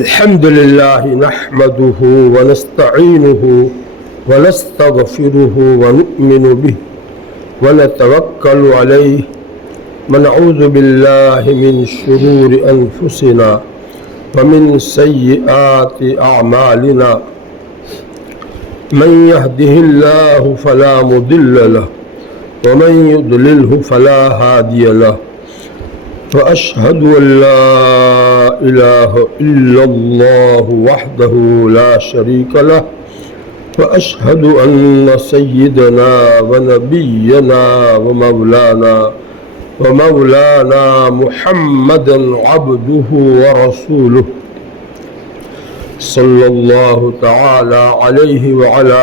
الحمد لله نحمده ونستعينه ونستغفره ونؤمن به ونتوكل عليه ونعوذ بالله من شرور أنفسنا ومن سيئات أعمالنا من يهده الله فلا مضل له ومن يضلله فلا هادي له وأشهد أن لا إله إلا الله وحده لا شريك له وأشهد أن سيدنا ونبينا ومولانا محمدا عبده ورسوله صلى الله تعالى عليه وعلى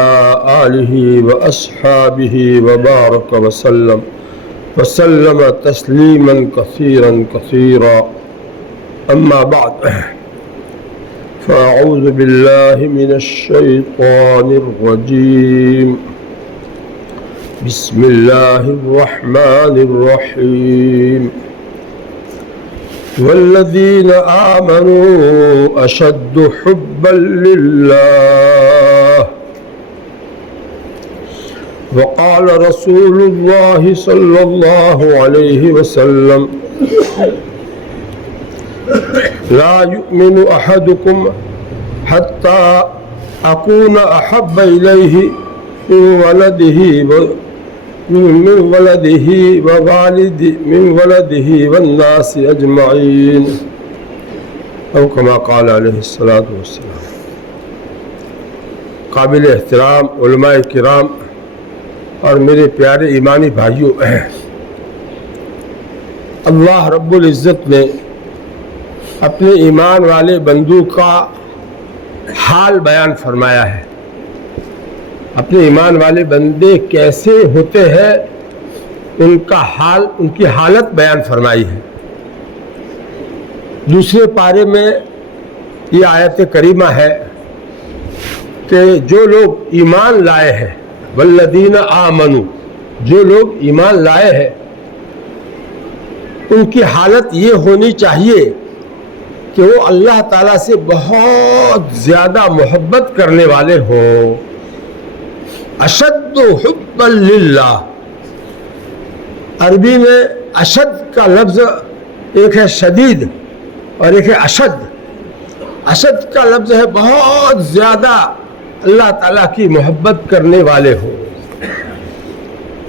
آله وأصحابه وبارك وسلم تسليما كثيرا أما بعد فأعوذ بالله من الشيطان الرجيم بسم الله الرحمن الرحيم والذين آمنوا أشد حبا لله وقال رسول الله صلى الله عليه وسلم لا يؤمن أحدكم حتى أكون أحب إليه من ولده والناس أجمعين أو كما قال عليه الصلاة والسلام. قابل احترام علماء کرام اور میرے پیارے ایمانی بھائیوں، اللہ رب العزت نے اپنے ایمان والے بندوں کا حال بیان فرمایا ہے. اپنے ایمان والے بندے کیسے ہوتے ہیں ان کا حال، ان کی حالت بیان فرمائی ہے. دوسرے پارے میں یہ آیت کریمہ ہے کہ جو لوگ ایمان لائے ہیں، والذین آمنوا، جو لوگ ایمان لائے ہیں ان کی حالت یہ ہونی چاہیے کہ وہ اللہ تعالیٰ سے بہت زیادہ محبت کرنے والے ہوں. اشد حبا للہ، عربی میں اشد کا لفظ ایک ہے شدید اور ایک ہے اشد. اشد کا لفظ ہے بہت زیادہ اللہ تعالیٰ کی محبت کرنے والے ہوں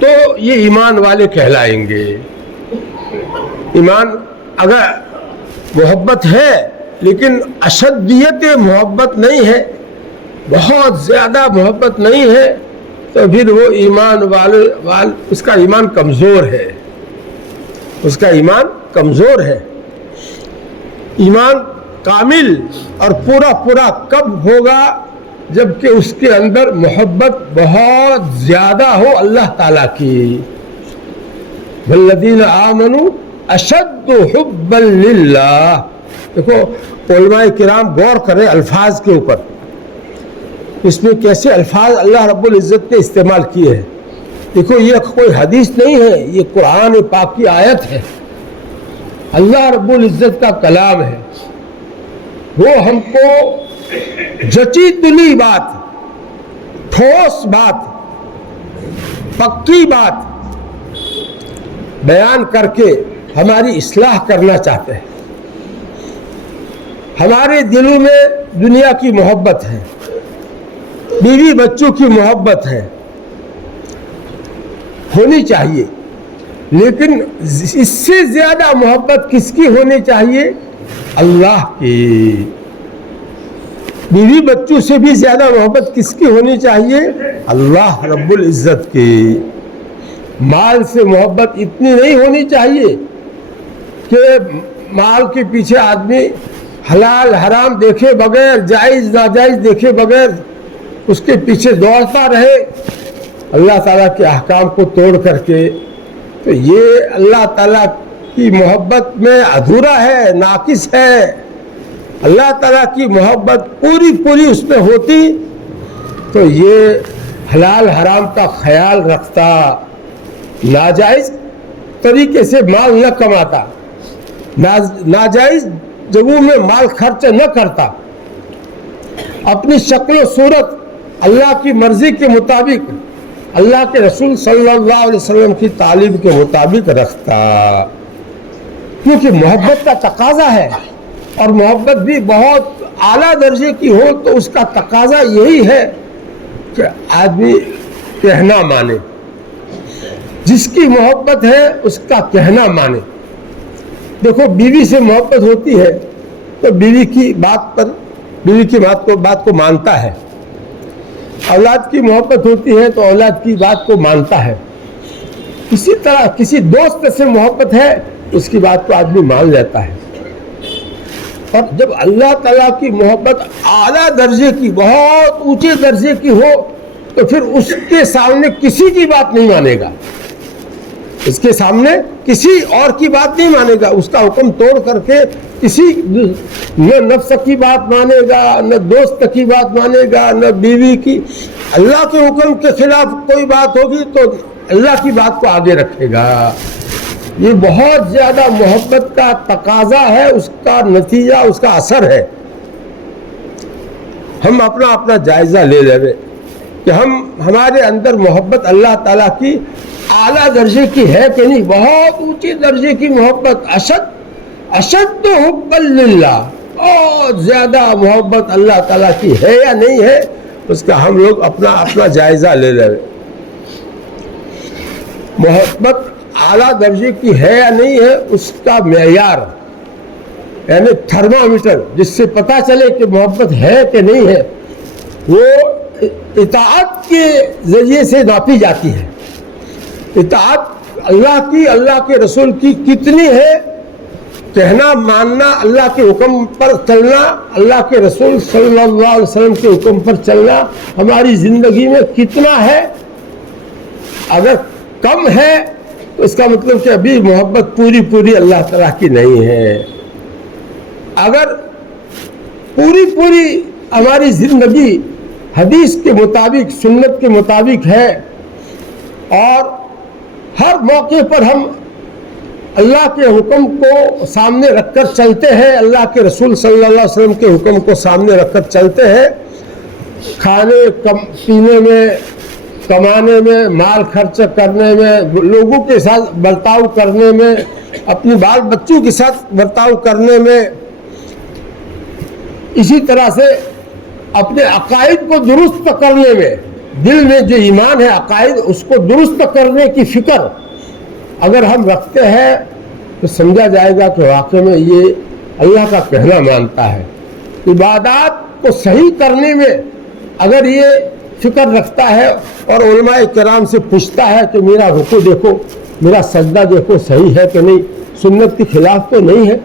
تو یہ ایمان والے کہلائیں گے. ایمان اگر محبت ہے لیکن اشدیت محبت نہیں ہے، بہت زیادہ محبت نہیں ہے، تو پھر وہ ایمان اس کا ایمان کمزور ہے. اس کا ایمان کمزور ہے. ایمان کامل اور پورا کب ہوگا؟ جبکہ اس کے اندر محبت بہت زیادہ ہو اللہ تعالیٰ کی. والذین آمنوا اشد حبا للہ. دیکھو علماء کرام غور کریں الفاظ کے اوپر، اس میں کیسے الفاظ اللہ رب العزت نے استعمال کیے ہیں. دیکھو یہ کوئی حدیث نہیں ہے، یہ قرآن پاک کی آیت ہے، اللہ رب العزت کا کلام ہے. وہ ہم کو جچی تلی بات، ٹھوس بات، پکی بات بیان کر کے ہماری اصلاح کرنا چاہتے ہیں. ہمارے دلوں میں دنیا کی محبت ہے، بیوی بچوں کی محبت ہے، ہونی چاہیے، لیکن اس سے زیادہ محبت کس کی ہونی چاہیے؟ اللہ کی. بیوی بچوں سے بھی زیادہ محبت کس کی ہونی چاہیے؟ اللہ رب العزت کی. مال سے محبت اتنی نہیں ہونی چاہیے کہ مال کے پیچھے آدمی حلال حرام دیکھے بغیر، جائز ناجائز دیکھے بغیر اس کے پیچھے دوڑتا رہے اللہ تعالیٰ کے احکام کو توڑ کر کے. تو یہ اللہ تعالیٰ کی محبت میں ادھورا ہے، ناقص ہے. اللہ تعالیٰ کی محبت پوری اس میں ہوتی تو یہ حلال حرام کا خیال رکھتا، ناجائز طریقے سے مال نہ کماتا، ناجائز जगहों में माल खर्च न करता, अपनी शक्ल सूरत अल्लाह की मर्जी के मुताबिक, अल्लाह के रसूल सल्लल्लाहु अलैहि वसल्लम की तालीम के मुताबिक रखता, क्योंकि मोहब्बत का तकाजा है और मोहब्बत भी बहुत आला दर्जे की हो तो उसका तकाजा यही है कि आदमी कहना माने, जिसकी मोहब्बत है उसका कहना माने। देखो बीवी से मोहब्बत होती है तो बीवी की बात को मानता है, औलाद की मोहब्बत होती है तो औलाद की बात को मानता है। इसी तरह किसी दोस्त से मोहब्बत है उसकी बात को आदमी मान लेता है। और जब अल्लाह ताला की मोहब्बत आला दर्जे की, बहुत ऊंचे दर्जे की हो तो फिर उसके सामने किसी की बात नहीं मानेगा, इसके सामने किसी और की बात नहीं मानेगा, उसका हुक्म तोड़ करके किसी न नफ्स की बात मानेगा, न दोस्त की बात मानेगा, न बीवी की। अल्लाह के हुक्म के खिलाफ कोई बात होगी तो अल्लाह की बात को आगे रखेगा। ये बहुत ज्यादा मोहब्बत का तकाजा है, उसका नतीजा, उसका असर है। हम अपना अपना जायजा ले लेवे कि हमारे अंदर मोहब्बत अल्लाह ताला की आला दर्जे की है कि नहीं, बहुत ऊंचे दर्जे की मोहब्बत, अशद हुब्बन लिल्लाह, बहुत ज्यादा मोहब्बत अल्लाह ताला की है या नहीं है, उसका हम लोग अपना अपना जायजा ले लेवे। मोहब्बत आला दर्जे की है या नहीं है, उसका मेयार यानी थर्मामीटर जिससे पता चले कि मोहब्बत है कि नहीं है, वो इताअत के जरिए से नापी जाती है। इताअत अल्लाह की, अल्लाह के रसूल की कितनी है, कहना मानना, अल्लाह के हुक्म पर चलना, अल्लाह के रसूल सल्लल्लाहु अलैहि वसल्लम के हुक्म पर चलना हमारी जिंदगी में कितना है। अगर कम है तो इसका मतलब कि अभी मोहब्बत पूरी पूरी अल्लाह ताला की नहीं है। अगर पूरी पूरी हमारी जिंदगी हदीस के मुताबिक, सुन्नत के मुताबिक है और हर मौके पर हम अल्लाह के हुक्म को सामने रखकर चलते हैं, अल्लाह के रसूल सल्लल्लाहु अलैहि वसल्लम के हुक्म को सामने रखकर चलते हैं, खाने पीने में, कमाने में, माल खर्च करने में, लोगों के साथ बर्ताव करने में, अपने बाल बच्चों के साथ बर्ताव करने में, इसी तरह से अपने अकायद को दुरुस्त करने में, दिल में जो ईमान है अकायद उसको दुरुस्त करने की फिक्र अगर हम रखते हैं तो समझा जाएगा कि वाकई में ये अल्लाह का कहना मानता है। इबादत को सही करने में अगर ये फिक्र रखता है और उलमाए किराम से पूछता है कि मेरा रुकू देखो, मेरा सजदा देखो सही है कि नहीं, सुन्नत के खिलाफ तो नहीं है,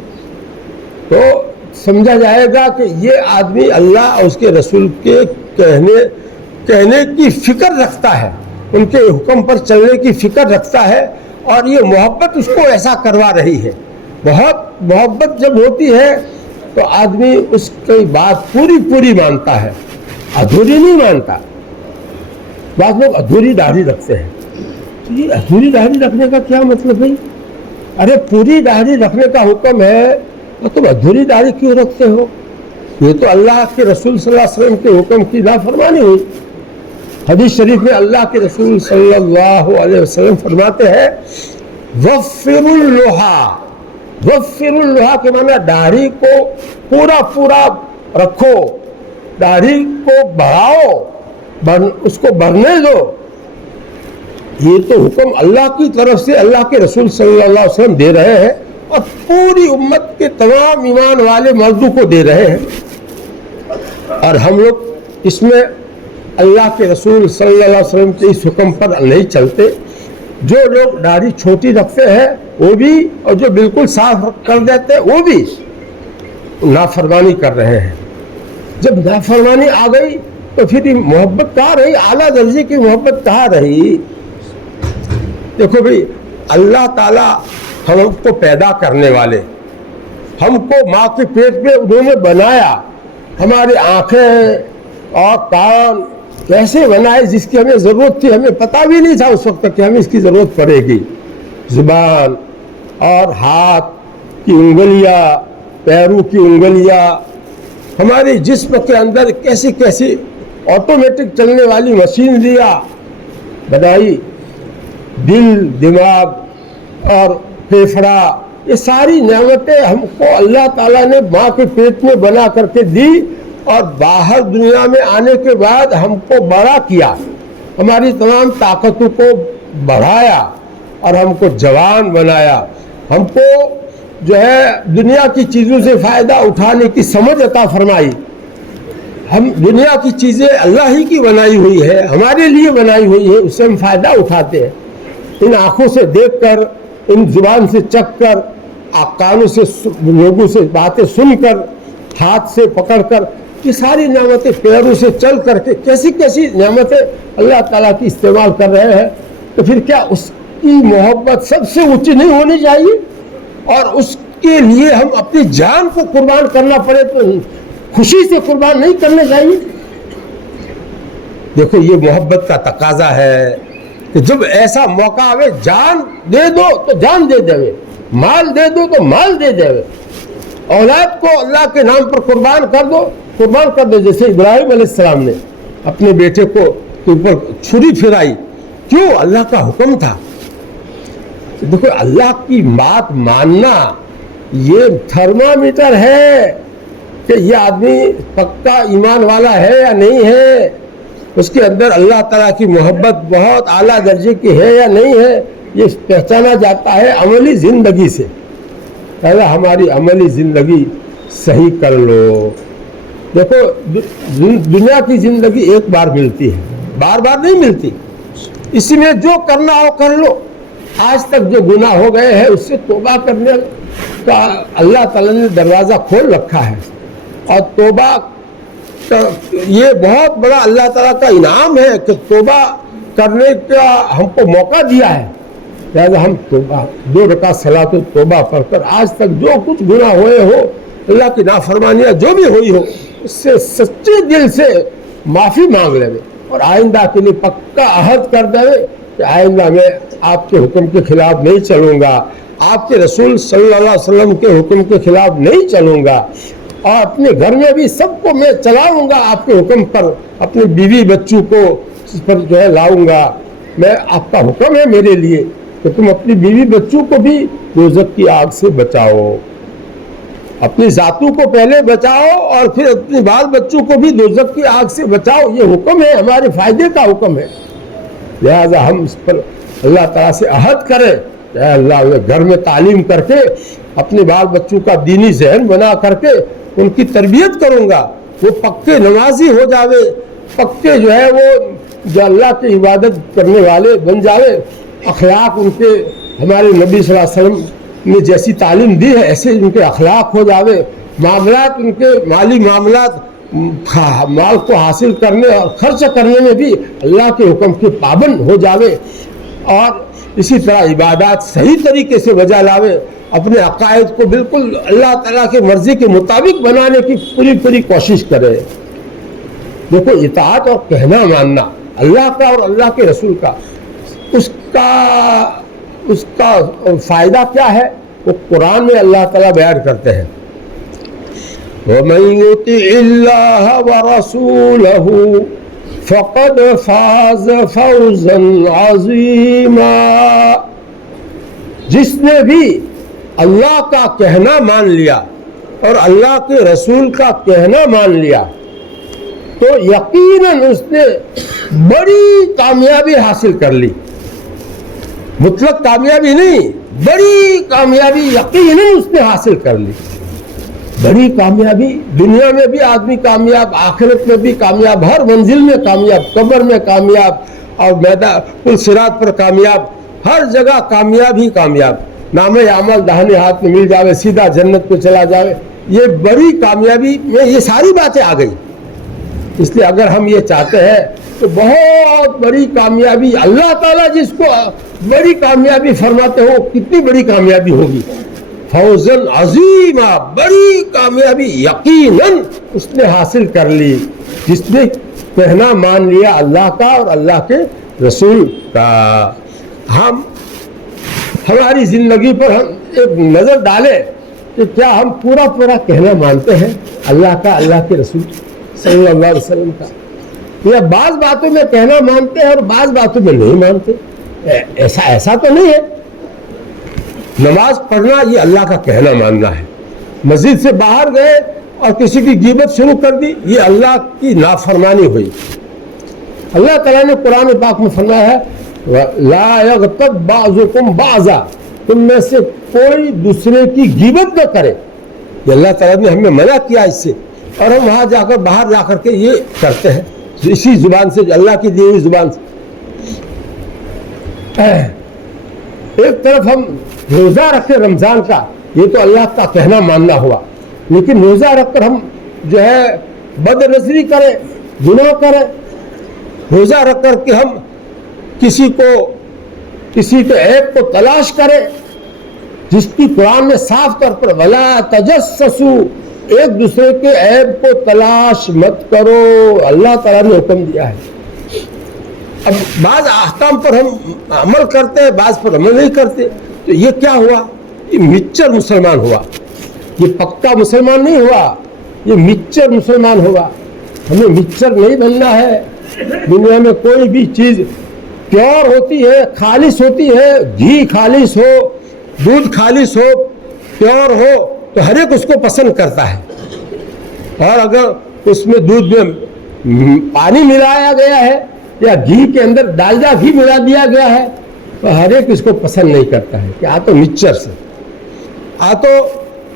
तो समझा जाएगा कि ये आदमी अल्लाह और उसके रसूल के कहने की फिक्र रखता है, उनके हुक्म पर चलने की फिक्र रखता है और ये मोहब्बत उसको ऐसा करवा रही है। बहुत मोहब्बत जब होती है तो आदमी उसकी बात पूरी पूरी मानता है, अधूरी नहीं मानता। बाद लोग अधूरी दाढ़ी रखते हैं, तो ये अधूरी दाढ़ी रखने का क्या मतलब है? अरे पूरी दाढ़ी रखने का हुक्म है तो तुम अधूरी दाढ़ी क्यों रखते हो? ये तो अल्लाह के रसूल सल्लल्लाहु अलैहि वसल्लम के हुक्म की नाफरमानी हुई। हदीस शरीफ में अल्लाह के रसूल सल्लल्लाहु अलैहि वसल्लम फरमाते हैं वफ़िरुल लोहा, वफ़िरुल लोहा के माना दाढ़ी को पूरा पूरा रखो, दाढ़ी को बढ़ाओ, उसको बढ़ने दो। ये तो हुक्म अल्लाह की तरफ से अल्लाह के रसूल सल्लल्लाहु अलैहि वसल्लम दे रहे हैं और पूरी उम्मत के तमाम ईमान वाले मर्दों को दे रहे हैं। और हम लोग इसमें अल्लाह के रसूल सल्लल्लाहु अलैहि वसल्लम के इस हुक्म पर नहीं चलते। जो लोग दाढ़ी छोटी रखते हैं वो भी और जो बिल्कुल साफ कर देते हैं वो भी नाफरमानी कर रहे हैं। जब नाफरमानी आ गई तो फिर मोहब्बत कहाँ रही, आला दर्जे की मोहब्बत कहाँ रही? देखो भाई, अल्लाह ताला हमको पैदा करने वाले, हमको माँ के पेट में उन्होंने बनाया, हमारी आंखें और कान कैसे बनाए जिसकी हमें ज़रूरत थी, हमें पता भी नहीं था उस वक्त कि हमें इसकी ज़रूरत पड़ेगी। ज़ुबान और हाथ की उंगलियाँ पैरों की उंगलियां, हमारे जिस्म के अंदर कैसी कैसी ऑटोमेटिक चलने वाली मशीनरियां बनाई, दिल, दिमाग और फेफड़ा, ये सारी नेमतें हमको अल्लाह ताला ने माँ के पेट में बना करके दी और बाहर दुनिया में आने के बाद हमको बड़ा किया, हमारी तमाम ताकतों को बढ़ाया और हमको जवान बनाया, हमको जो है दुनिया की चीज़ों से फ़ायदा उठाने की समझ अता फरमाई। हम दुनिया की चीज़ें अल्लाह ही की बनाई हुई है, हमारे लिए बनाई हुई है, उससे हम फ़ायदा उठाते हैं। इन आँखों से देखकर, इन जुबान से चखकर, कानों से लोगों से बातें सुनकर, हाथ से पकड़कर, ये सारी नेमतें, पैरों से चल करके कैसी कैसी नेमतें अल्लाह ताला की इस्तेमाल कर रहे हैं, तो फिर क्या उसकी मोहब्बत सबसे ऊंची नहीं होनी चाहिए? और उसके लिए हम अपनी जान को कुर्बान करना पड़े तो खुशी से कुर्बान नहीं करने चाहिए? देखो, ये मोहब्बत का तकाजा है कि जब ऐसा मौका आवे, जान दे दो तो जान दे देवे, माल दे दो तो माल दे देवे, औलाद को अल्लाह के नाम पर कुर्बान कर दो, कुर्बान कर दो। जैसे इब्राहिम अलैहिस्सलाम ने अपने बेटे को ऊपर छुरी फिराई, क्यों? अल्लाह का हुक्म था। तो देखो, अल्लाह की बात मानना ये थर्मामीटर है कि ये आदमी पक्का ईमान वाला है या नहीं है, उसके अंदर अल्लाह ताला की मोहब्बत बहुत आला दर्जे की है या नहीं है, ये पहचाना जाता है अमली ज़िंदगी से। पहले हमारी अमली ज़िंदगी सही कर लो। देखो, दुनिया की ज़िंदगी एक बार मिलती है, बार बार नहीं मिलती, इसी में जो करना हो कर लो। आज तक जो गुनाह हो गए हैं उससे तौबा करने का अल्लाह ताला ने दरवाज़ा खोल रखा है, और तौबा ये बहुत बड़ा अल्लाह ताला का इनाम है कि तौबा करने का हमको मौका दिया है। लिहाजा हम तौबा 2 रकात सलात तौबा पढ़कर आज तक जो कुछ गुनाह हुए हो, अल्लाह की नाफरमानियाँ जो भी हुई हो, उससे सच्चे दिल से माफ़ी मांग लेवे और आइंदा के लिए पक्का अहद कर देवे कि आइंदा मैं आपके हुक्म के खिलाफ नहीं चलूँगा, आपके रसूल सल्लल्लाहु अलैहि वसल्लम के हुक्म के खिलाफ नहीं चलूँगा, और अपने घर में भी सबको मैं चलाऊँगा आपके हुक्म पर, अपने बीवी बच्चों को इस पर जो है लाऊँगा। मैं, आपका हुक्म है मेरे लिए कि तुम अपनी बीवी बच्चों को भी दोज़ख की आग से बचाओ, अपनी जातों को पहले बचाओ और फिर अपने बाल बच्चों को भी दोज़ख की आग से बचाओ। ये हुक्म है, हमारे फ़ायदे का हुक्म है। लिहाजा हम इस पर अल्लाह ताला से अहद करें, अल्लाह घर में तालीम करके अपने बाल बच्चों का दीनी जहन बना करके उनकी तरबियत करूँगा, वो पक्के नमाजी हो जावे, पक्के जो है वो जो अल्लाह की इबादत करने वाले बन जावे, अखलाक उनके हमारे नबी सल्लल्लाहु अलैहि वसल्लम ने जैसी तालीम दी है ऐसे उनके अखलाक हो जावे, मामलात उनके माली मामलात माल को हासिल करने और खर्च करने में भी अल्लाह के हुक्म के पाबंद हो जावे, और इसी तरह इबादत सही तरीके से बजा लावे, अपने अकायद को बिल्कुल अल्लाह ताला के मर्जी के मुताबिक बनाने की पूरी कोशिश करे। देखो, इताअत और कहना मानना अल्लाह का और अल्लाह के रसूल का, उसका फ़ायदा क्या है वो कुरान में अल्लाह ताला बयान करते हैं। वमन युतिइल्लाह व रसूलहु फ़क़द फ़ाज़ फ़ौज़न अज़ीमा। जिसने भी अल्लाह का कहना मान लिया और अल्लाह के रसूल का कहना मान लिया तो यकीनन उसने बड़ी कामयाबी हासिल कर ली। मुतलक कामयाबी नहीं, बड़ी कामयाबी यकीनन उसने हासिल कर ली। बड़ी कामयाबी, दुनिया में भी आदमी कामयाब, आखिरत में भी कामयाब, हर मंजिल में कामयाब, कब्र में कामयाब और मैदान पुल सिरात पर कामयाब, हर जगह कामयाब ही कामयाब। नामे अमल दाहिने हाथ में मिल जावे, सीधा जन्नत को चला जावे। ये बड़ी कामयाबी में ये सारी बातें आ गई। इसलिए अगर हम ये चाहते हैं तो बहुत बड़ी कामयाबी, अल्लाह ताला जिसको बड़ी कामयाबी फरमाते हो कितनी बड़ी कामयाबी होगी। फौजन अजीमा, बड़ी कामयाबी यकीनन उसने हासिल कर ली जिसने कहना मान लिया अल्लाह का और अल्लाह के रसूल का। हम हमारी ज़िंदगी पर हम एक नज़र डालें کہ کیا ہم پورا پورا کہنا مانتے ہیں اللہ کا، اللہ کے رسول صلی اللہ علیہ وسلم کا، یا بعض باتوں میں کہنا مانتے ہیں اور بعض باتوں میں نہیں مانتے؟ ایسا تو نہیں ہے. نماز پڑھنا یہ اللہ کا کہنا ماننا ہے. مسجد سے باہر گئے اور کسی کی غیبت شروع کر دی، یہ اللہ کی نافرمانی ہوئی. اللہ تعالیٰ نے قرآن پاک میں فرمایا ہے لا یغتب بعضکم بعضا، تم میں سے کوئی دوسرے کی غیبت نہ کرے. یہ اللہ تعالیٰ نے ہمیں منع کیا اس سے، اور ہم وہاں جا کر باہر جا کر کے یہ کرتے ہیں اسی زبان سے، اللہ کی دی ہوئی زبان سے. ایک طرف ہم روزہ رکھے رمضان کا، یہ تو اللہ کا کہنا ماننا ہوا، لیکن روزہ رکھ کر ہم جو ہے بد نظری کریں، گناہ کریں. روزہ رکھ کر کے ہم کسی کے عیب کو تلاش کریں، جس کی قرآن نے صاف طور پر ولا تجسسوا، ایک دوسرے کے عیب کو تلاش مت کرو، اللہ تعالیٰ نے حکم دیا ہے. اب بعض احکام پر ہم عمل کرتے ہیں، بعض پر عمل نہیں کرتے، تو یہ کیا ہوا؟ یہ مچر مسلمان ہوا، یہ پکا مسلمان نہیں ہوا، یہ مچر مسلمان ہوا. ہمیں مچر نہیں بننا ہے. دنیا میں کوئی بھی چیز پیور ہوتی ہے، خالص ہوتی ہے، گھی خالص ہو، دودھ خالص ہو، پیور ہو، تو ہر ایک اس کو پسند کرتا ہے. اور اگر اس میں دودھ میں پانی ملایا گیا ہے یا گھی کے اندر ڈالڈا گھی ملا دیا گیا ہے تو ہر ایک اس کو پسند نہیں کرتا ہے کہ تو مکسچر سے تو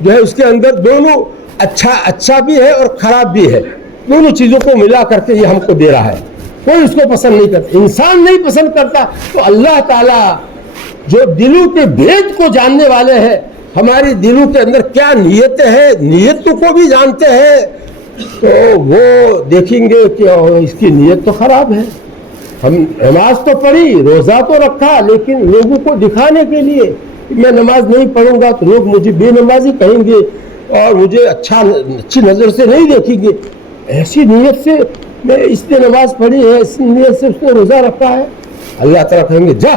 جو ہے اس کے اندر دونوں اچھا بھی ہے اور خراب بھی ہے، دونوں چیزوں کو ملا کر کے یہ ہم کو دے رہا ہے. کوئی اس کو پسند نہیں کرتا، انسان نہیں پسند کرتا. تو اللہ تعالیٰ جو دلوں کے بھید کو جاننے والے ہیں، ہماری دلوں کے اندر کیا نیتیں ہیں، نیتوں کو بھی جانتے ہیں، تو وہ دیکھیں گے کہ اس کی نیت تو خراب ہے. ہم نماز تو پڑھی، روزہ تو رکھا، لیکن لوگوں کو دکھانے کے لیے میں نماز نہیں پڑھوں گا تو لوگ مجھے بے نمازی کہیں گے اور مجھے اچھی نظر سے نہیں دیکھیں گے. ایسی نیت سے میں اس نے نماز پڑھی ہے، اس نیت سے اس نے روزہ رکھا ہے. اللہ تعالیٰ کہیں گے جا،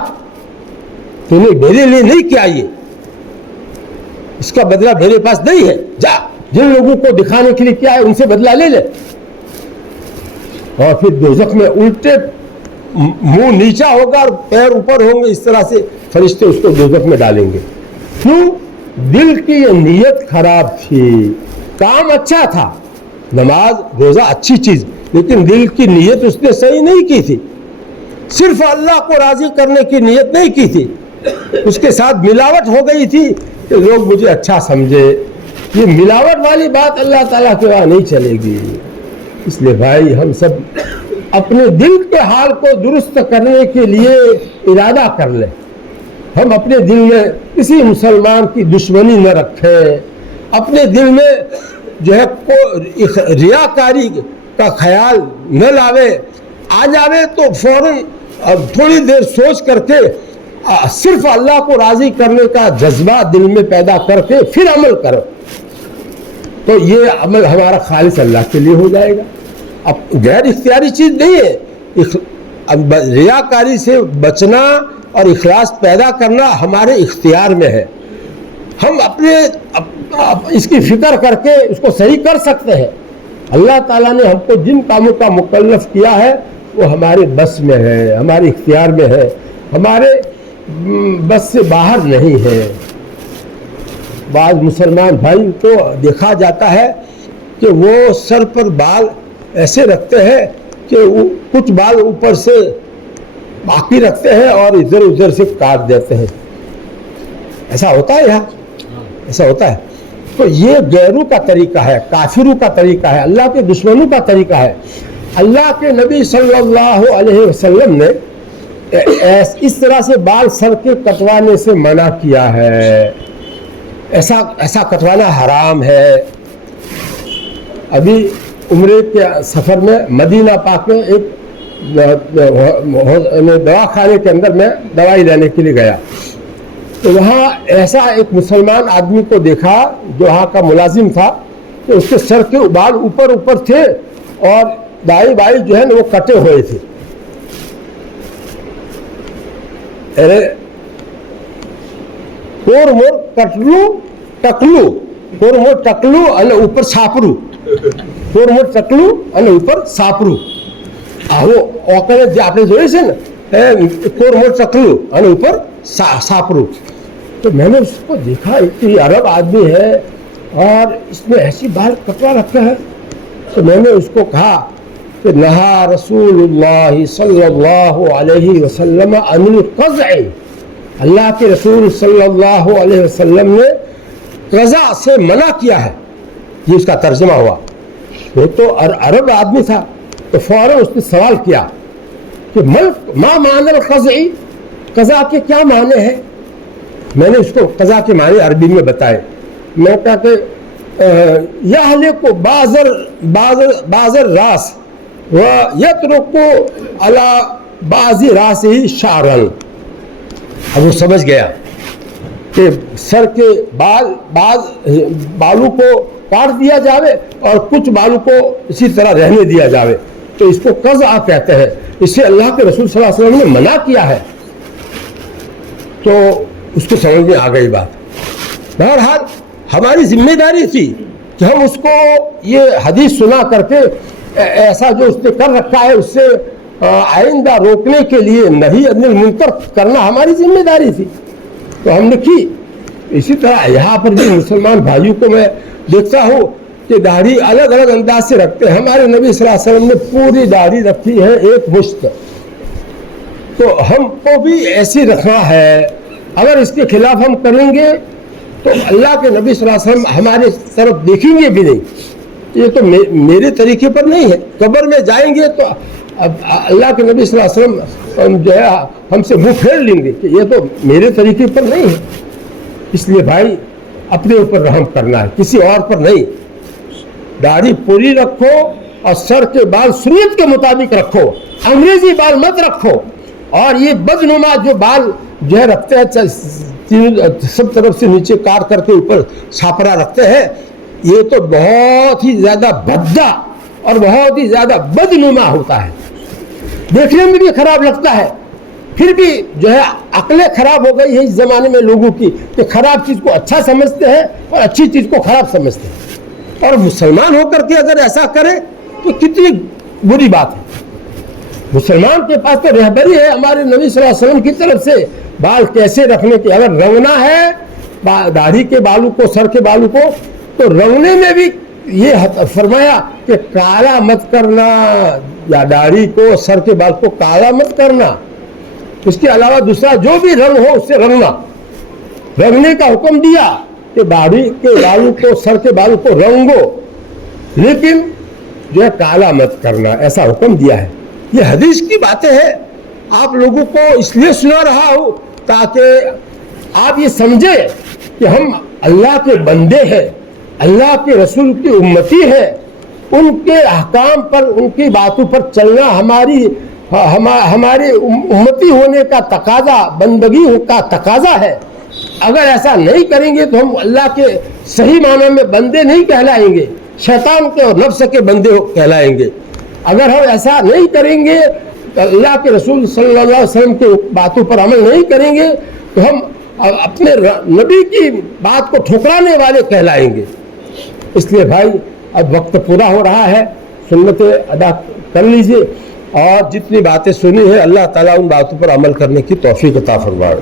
تو نے میرے لیے نہیں کیا، یہ اس کا بدلہ میرے پاس نہیں ہے، جا جن لوگوں کو دکھانے کے لیے کیا ہے ان سے بدلہ لے لے. اور پھر دوزخ میں الٹے منہ نیچا ہوگا اور پیر اوپر ہوں گے، اس طرح سے فرشتے اس کو دوزخ میں ڈالیں گے. کیوں؟ دل کی یہ نیت خراب تھی. کام اچھا تھا، نماز روزہ اچھی چیز، لیکن دل کی نیت اس نے صحیح نہیں کی تھی. صرف اللہ کو راضی کرنے کی نیت نہیں کی تھی، اس کے ساتھ ملاوٹ ہو گئی تھی کہ لوگ مجھے اچھا سمجھے. یہ ملاوٹ والی بات اللہ تعالیٰ کے وہاں نہیں چلے گی. اس لیے بھائی ہم سب اپنے دل کے حال کو درست کرنے کے لیے ارادہ کر لیں. ہم اپنے دل میں کسی مسلمان کی دشمنی نہ رکھیں، اپنے دل میں جو ہے ریاکاری کا خیال نہ لاوے. آ جاوے تو فوراً تھوڑی دیر سوچ کر کے صرف اللہ کو راضی کرنے کا جذبہ دل میں پیدا کر کے پھر عمل کرو، تو یہ عمل ہمارا خالص اللہ کے لیے ہو جائے گا. اب غیر اختیاری چیز نہیں ہے. ریاکاری سے بچنا اور اخلاص پیدا کرنا ہمارے اختیار میں ہے. ہم اپنے اس کی فکر کر کے اس کو صحیح کر سکتے ہیں. اللہ تعالیٰ نے ہم کو جن کاموں کا مکلف کیا ہے وہ ہمارے بس میں ہے، ہمارے اختیار میں ہے، ہمارے بس سے باہر نہیں ہے. بعض مسلمان بھائی کو دیکھا جاتا ہے کہ وہ سر پر بال ایسے رکھتے ہیں کہ کچھ بال اوپر سے باقی رکھتے ہیں اور ادھر ادھر سے کاٹ دیتے ہیں. ایسا ہوتا ہے یہاں، ایسا ہوتا ہے. تو یہ غیروں کا طریقہ ہے، کافروں کا طریقہ ہے، اللہ کے دشمنوں کا طریقہ ہے. اللہ کے نبی صلی اللہ علیہ وسلم نے اس طرح سے بال سر کے کٹوانے سے منع کیا ہے. ایسا کٹوانا حرام ہے. ابھی عمرے کے سفر میں مدینہ پاک میں ایک دواخانے کے اندر میں دوائی لینے کے لیے گیا، تو وہاں ایسا ایک مسلمان آدمی کو دیکھا جو وہاں کا ملازم تھا، تو اس کے سر کے بال اوپر تھے اور دائی بائی جو ہے نا وہ کٹے ہوئے تھے. ارے کور مور کٹلو ٹکلو કોરમો ટકલું અને ઉપર સાપરું, કોરમો ટકલું અને ઉપર સાપરું, આવો ઓકળે જે આપણે જોઈએ છે ને कोरमो चकलू और ऊपर सापरू। तो मैंने उसको देखा, इतनी अरब आदमी है और इसने ऐसी बाल कपड़ा रखा है। तो मैंने उसको कहा कि नहा रसूलुल्लाह सल्लल्लाहु अलैहि वसल्लम अनिल क़ज़अ, अल्लाह के रसूल सल्लल्लाहु अलैहि वसल्लम ने क़ज़ा से मना किया है। ये इसका तर्जुमा हुआ। वो तो अरब आदमी था, तो फौरन उसने सवाल किया कि मा मानल क़ज़अ, क़ज़ा के क्या माने हैं। मैंने उसको क़ज़ा के माने अरबी में बताए। मैं कहा कि यहलिकु बाज़र रास व यतरुकु अला बाज़ी रास ही शारन। अब वो समझ गया कि सर के बालों को काट दिया जावे और कुछ बालों को इसी तरह रहने दिया जावे, तो इसको क़ज़अ कहते हैं। इसे अल्लाह के रसूल सल्लल्लाहु अलैहि वसल्लम ने मना किया है। तो उसको समझ में आ गई बात। बहरहाल हमारी जिम्मेदारी थी कि हम उसको ये हदीस सुना करके ऐसा जो उसने कर रखा है उससे आइंदा रोकने के लिए नहीं अनिल मुनकर करना हमारी जिम्मेदारी थी, तो हमने की। इसी तरह यहाँ पर भी मुसलमान भाइयों को मैं देखता हूँ कि दाढ़ी अलग अलग अंदाज से रखते हैं। हमारे नबी सल्लल्लाहु अलैहि वसल्लम ने पूरी दाढ़ी रखी है एक मुश्त, तो हमको भी ऐसी रखना है। अगर इसके खिलाफ हम करेंगे तो अल्लाह के नबी सल्लल्लाहु अलैहि वसल्लम हमारे तरफ देखेंगे भी नहीं। ये तो मेरे तरीके पर नहीं है। कब्र में जाएंगे तो अल्लाह के नबी सल्लल्लाहु अलैहि वसल्लम जो है हमसे मुंह फेर लेंगे कि ये तो मेरे तरीके पर नहीं है। इसलिए भाई अपने ऊपर रहम करना है, किसी और पर नहीं। दाढ़ी पूरी रखो और सर के बाल सुन्नत के मुताबिक रखो, अंग्रेजी बाल मत रखो। और ये बदनुमा जो बाल जो है रखते हैं सब तरफ से नीचे काट करके ऊपर छापरा रखते हैं, ये तो बहुत ही ज्यादा भद्दा और बहुत ही ज्यादा बदनुमा होता है, देखने में भी खराब लगता है। फिर भी जो है अक्लें खराब हो गई है इस जमाने में लोगों की कि खराब चीज को अच्छा समझते हैं और अच्छी चीज को खराब समझते हैं। और मुसलमान होकर के अगर ऐसा करे तो कितनी बुरी बात है। मुसलमान के पास तो रहबरी है हमारे नबी सल्लल्लाहु अलैहि वसल्लम की तरफ से बाल कैसे रखने की। अगर रंगना है दाढ़ी के बालों को, सर के बालों को, तो रंगने में भी ये फरमाया कि काला मत करना, या दाढ़ी को सर के बाल को काला मत करना। इसके अलावा दूसरा जो भी रंग हो उससे रंगने का हुक्म दिया कि दाढ़ी के बालों को, सर के बालों को रंगो, लेकिन जो है काला मत करना, ऐसा हुक्म दिया है। ये हदीस की बातें हैं, आप लोगों को इसलिए सुना रहा हूं ताकि आप ये समझे कि हम अल्लाह के बंदे हैं, अल्लाह के रसूल की उम्मती है। उनके अहकाम पर, उनकी बातों पर चलना हमारी उम्मती होने का तकाजा, बंदगी का तकाजा है। अगर ऐसा नहीं करेंगे तो हम अल्लाह के सही मानों में बंदे नहीं कहलाएंगे, शैतान के और नफ्स के बंदे कहलाएंगे। अगर हम ऐसा नहीं करेंगे, अल्लाह के रसूल सल्लल्लाहु अलैहि वसल्लम की बातों पर अमल नहीं करेंगे, तो हम अपने नबी की बात को ठुकराने वाले कहलाएंगे। इसलिए भाई अब वक्त पूरा हो रहा है, सुन्नतें अदा कर लीजिए और जितनी बातें सुनी है अल्लाह ताला उन बातों पर अमल करने की तौफीक अता फरमाए।